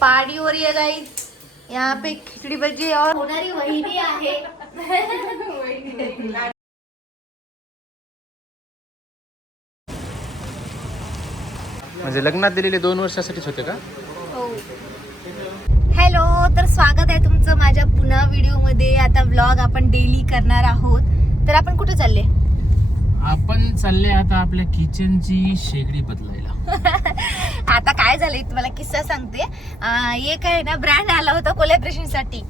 Party हो रही है गाइस। यहाँ पे खिचड़ी बजी और होणारी वहिनी आहे। म्हणजे लग्नात दिलेले 2 वर्षासाठीच होते का? हो। हॅलो, तर स्वागत आहे तुमचं माझ्या पुन्हा व्हिडिओमध्ये। आता व्लॉग आपण डेली करणार आहोत। तर आपण कुठे चालले? आपण चालले आता आपल्या किचनची शेगडी बदलायला। आता काय झालंय तुम्हाला किस्सा सांगते। एक आहे ना ब्रँड आला होता कोलॅबरेशन साठी,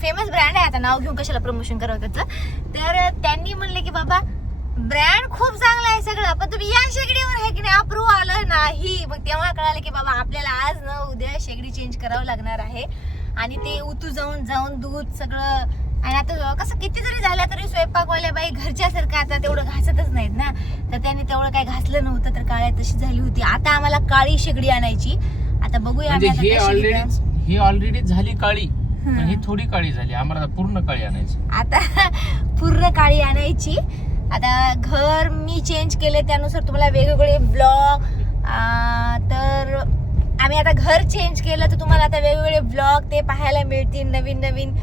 फेमस ब्रँड आहे, आता नाव घेऊन कशाला प्रमोशन करावं त्याचं। तर त्यांनी म्हणले की बाबा ब्रँड खूप चांगला आहे सगळं, पण तुम्ही या शेगडीवर आहे की नाही अप्रूव्ह आलं नाही। मग तेव्हा कळालं की बाबा आपल्याला आज न उद्या शेगडी चेंज करावं लागणार आहे। आणि ते उतू जाऊन दूध सगळं, आणि आता कसं किती जरी झालं तरी स्वयंपाकवाल्या बाई घरच्यासारखं आता तेवढं घासतच नाहीत ना, तर त्यांनी तेवढं काही घासलं नव्हतं, तर काळ्या तशी झाली होती। आता आम्हाला काळी शेगडी आणायची, आता बघूया आम्ही आता कशी घेतो। ही ऑलरेडी झाली काळी, पण ही थोडी काळी झाली, आम्हाला पूर्ण काळी आणायची। आता पूर्ण काळी आणायची। आता घर मी चेंज केले, त्यानुसार तुम्हाला वेगवेगळे ब्लॉग, तर आम्ही आता घर चेंज केलं तर तुम्हाला आता वेगवेगळे ब्लॉग ते पाहायला मिळतील। नवीन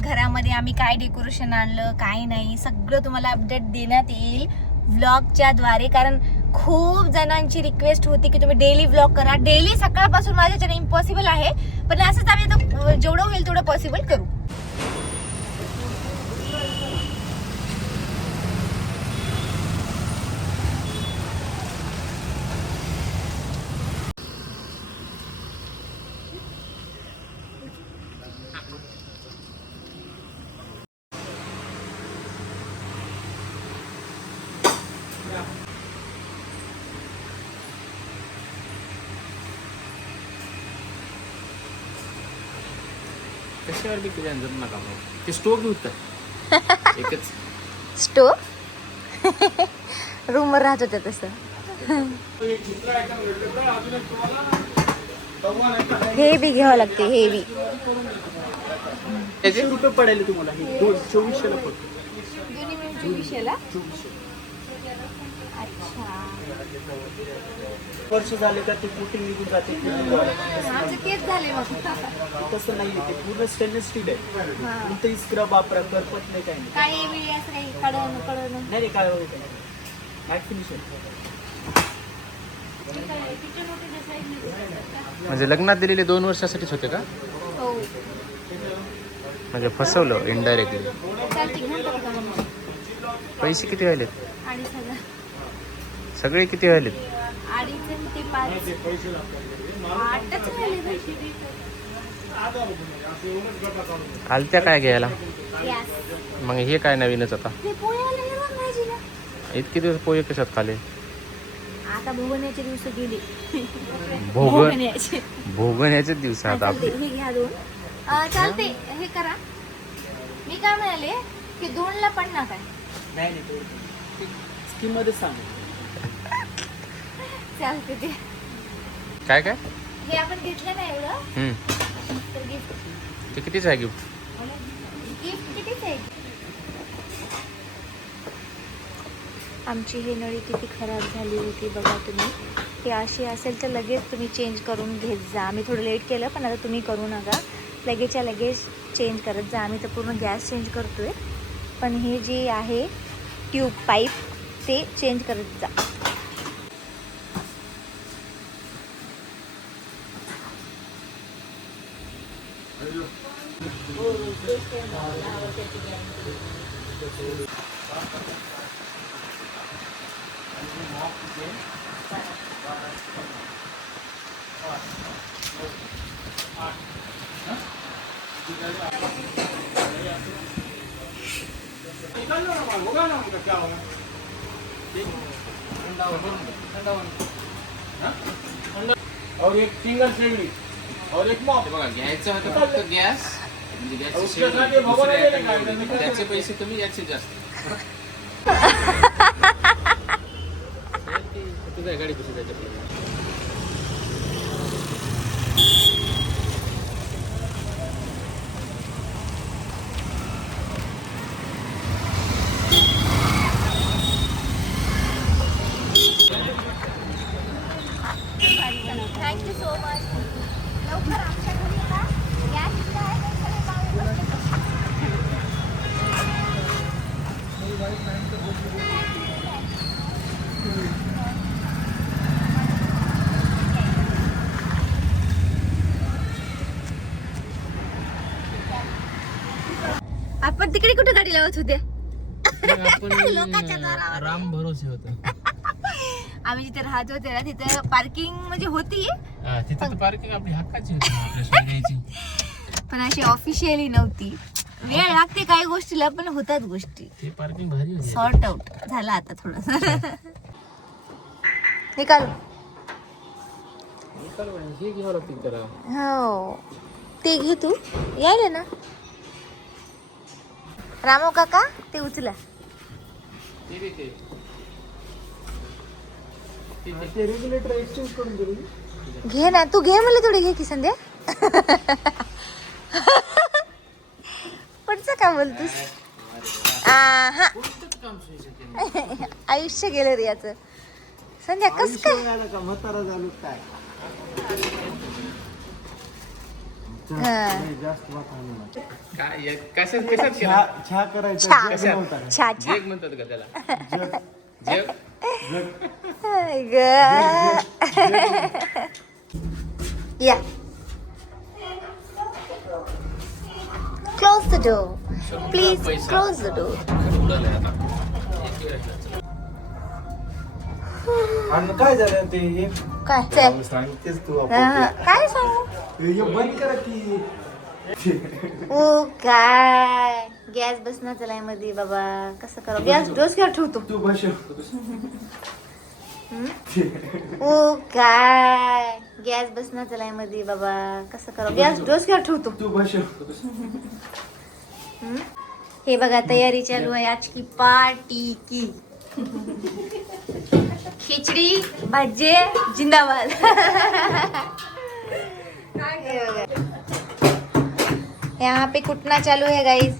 घरामध्ये आम्ही काय डेकोरेशन आणलं काय नाही सगळं तुम्हाला अपडेट देण्यात येईल व्लॉगच्या द्वारे। कारण खूप जणांची रिक्वेस्ट होती की तुम्ही डेली व्लॉग करा। डेली सकाळपासून माझ्याच्याने इम्पॉसिबल आहे, पण असंच आम्ही आता जेवढं होईल तेवढं पॉसिबल करू। कशावर बी तुझ्या जर नका ते स्टोव घेऊ का? एकच स्टोव रूमवर राहत होत्या तसं। हे बी घ्यावं लागते, हे बी 100 रुपये पडेल तुम्हाला। हे 2400 ला पडतो। 2400 वर्ष झाले का ते कुठे निघून जाते। आमचं तेच झाले मग। तसं नाही, ते पूर्ण स्टेनलेस स्टील आहे, कोणतंही स्क्रब वापरा करपत नाही, काही नाही, काही वेळी असं काही कडण नाही काय वगैरे मॅट फिनिश आहे। म्हणजे लग्नात दिलेले 2 वर्षासाठीच होते का? हो। म्हणजे फसवलं इनडायरेक्टली। पैसे किती व्हायलेत? 2500। सगळे किती व्हायलेत? 2.5 ते 5 8च झाले। आलत्या काय घ्यायला? गॅस मग हे काय नवीनच आता? ते पोळ्याला हिरवण भाजी ना। इतके दिवस पोहे कशात खाले? आता भोगण्याचे दिवस गेले। भोगण्याचे दिवस आता आपले। हे घ्या 2 चालते। हे करा, मी काय म्हणाले की 2 ला पण ना काय नाही स्कीम मध्ये सांग चालते ते। काय काय हे आपण घेतलं ना एवढं, तर गिफ्ट ते कितीच आहे गिफ्ट? कितीच आहे? आमची ही नळी किती खराब झाली होती बघा तुम्ही। ही अशी असेल तर लगेच तुम्ही चेंज करून घेत जा। आम्ही थोडं लेट केलं, पण आता तुम्ही करू नका, लगेचच्या लगेच चेंज करत जा। आम्ही तर पूर्ण गॅस चेंज करतोय, पण हे जे आहे ट्यूब पाईप ते चेंज करत जा। और एक सिंगल शेगडी और एक मॉप। बघा घ्यायचं होतं फक्त गॅस, म्हणजे गॅसची उसके भगवान शेगडी, त्याचे पैसे कमी याचे जास्त। तुझ्या गाडी कशी जायचं? Thank you so much. आपण तिकडे कुठे गाडी लावत होते? लोकांच्या आपण राम भरोसे होत. आम्ही जिथे राहत होते ना तिथे पार्किंग म्हणजे होती तिथे पार्किंग आपली हक्काची होती, आपल्या सोन्याची. पण अशी ऑफिशियली नव्हती. वेळ लागते काही गोष्टीला पण होतात गोष्टी. ती पार्किंग भारी होती. सॉर्ट आउट झाला आता थोडस. निकाल. हे घ्यावं लागतील त्याला. हो ते घे तू. यायला ना रामो काका ते उचला. ते दे ते. ते रेग्युलेटर एक्सचेंज करून दिले. घे ना तू घे मला थोडी घे की संध्या. पुढचं का बोलतोस? हा कोणतंच काम सोयीचं आयुष्य गेलं रे याचं. संध्या कस काय झालं का म्हातारा झालो काय? हा. जास्त वाटा काय कशात कशात केलं? चहा करायचा छा जग नव्हता का? छा छा जग म्हणतात का त्याला? जग जग. जग ग या close the door please close the door. उडालंय आता. एक वेळ असला. आणि काय झालं ते हे काय चल सांगतेस तू काय सांगू. हे बंद करा की. ओ काय गॅस बसना चलाय मध्ये बाबा कसं करू. गॅस डोस घ्या ठेवतो. तू बस. ओ काय गॅस बसना चलाय मध्ये बाबा कसं करू. गॅस डोस घ्या ठेवतो. तू बस. हे बघा तयारी चालू आहे आज की पार्टी की. खिचड़ी भजे जिंदाबाद. ये बघा. यहाँ पे कुटना चालू है गाइस.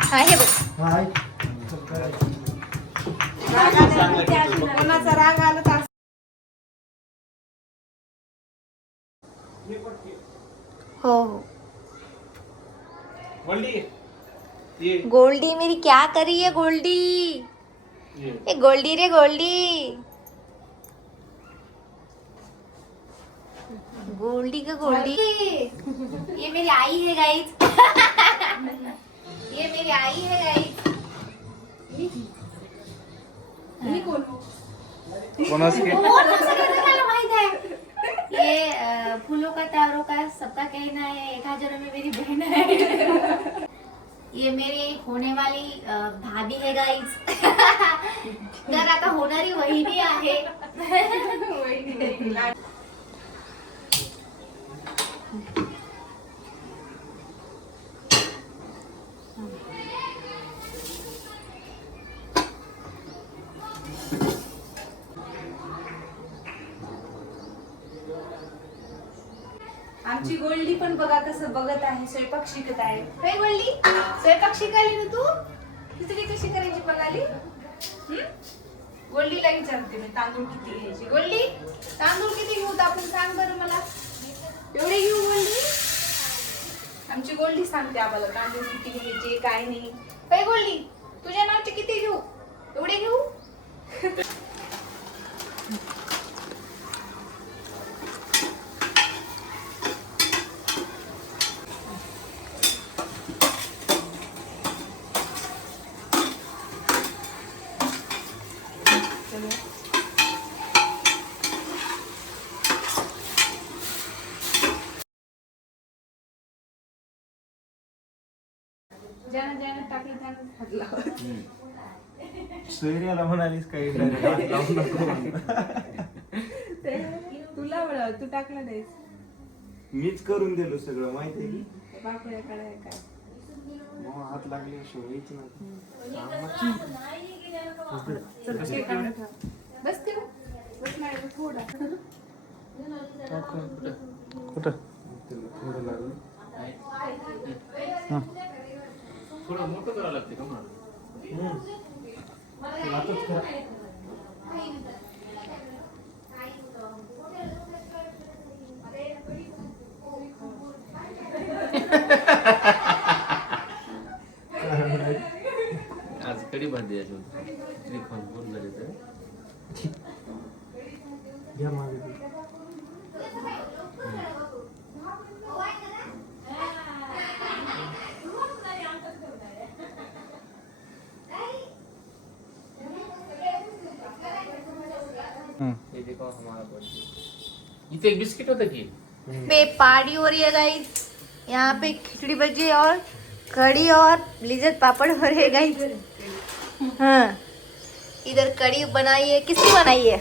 हाँ हे बघ. हाय कोणाचा राग आला तर हो हो वल्ली. ये गोल्डी मेरी क्या करी है गोल्डी. ये गोल्डी रे गोल्डी. गोल्डी का गोल्डी. ये मेरी आई है गाइस. ये मेरी आई है गाइस. कोणास के? माहित है. ये फूलों का तारों का सबका कहना है. एक हजारों में मेरी बहन है. ये मेरी होने वाली भाभी है गाइस. तर आता होणारी वहिनी आहे. आमची गोल्डी पण बघा कसं बघत आहे. स्वयंपाक शिकत आहे. काय बोलली. स्वयंपाक शिकायली ना तू. खिचडी कशी करायची बघाली. गोल्डीला विचारते मी तांदूळ किती घ्यायचे. गोल्डी तांदूळ किती घेऊ आपण सांग बरं मला. एवढे घेऊ गोल्डी. आमची गोल्डी सांगते आम्हाला तांदूळ किती घ्यायचे काय नाही. काय गोल्डी तुझ्या नावचे किती घेऊ. एवढे घेऊ. ज्यानं ज्यानं टाकलं त्यानं खाल्ला. सोयऱ्याला म्हणालीस काही लावू नको. तुला बळ तू टाकलं नाहीस. मीच करून दिलो सगळं माहितीये की. बापरे काय काय मग हात लागले शिवायच नाही. ते काढून ठेव. बस ठेव. बस नाही थोडा. कुठं थोडं लागलं. थोडं मोठं करावं लागते का मला? आताच करा. आज कडी बांधली अजून. त्रिकोण बोल झाले तर. घ्या मागे. देखो हमारा बर्थडे। इथे एक बिस्किट होतं की पे पार्टी हो रही है गाइस, यहाँ पे खिचड़ी बजी और कड़ी और लिज्जत पापड़ हो रहे गाइस। हाँ, इधर कड़ी बनाई है, किसने बनाई है?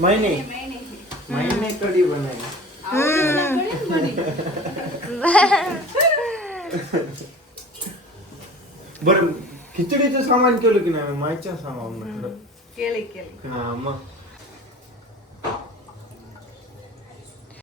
मैंने कढी बनाई. बरं खिचडीचं सामान केलं की नाही माहिती सामान म्हटलं. केले हा मग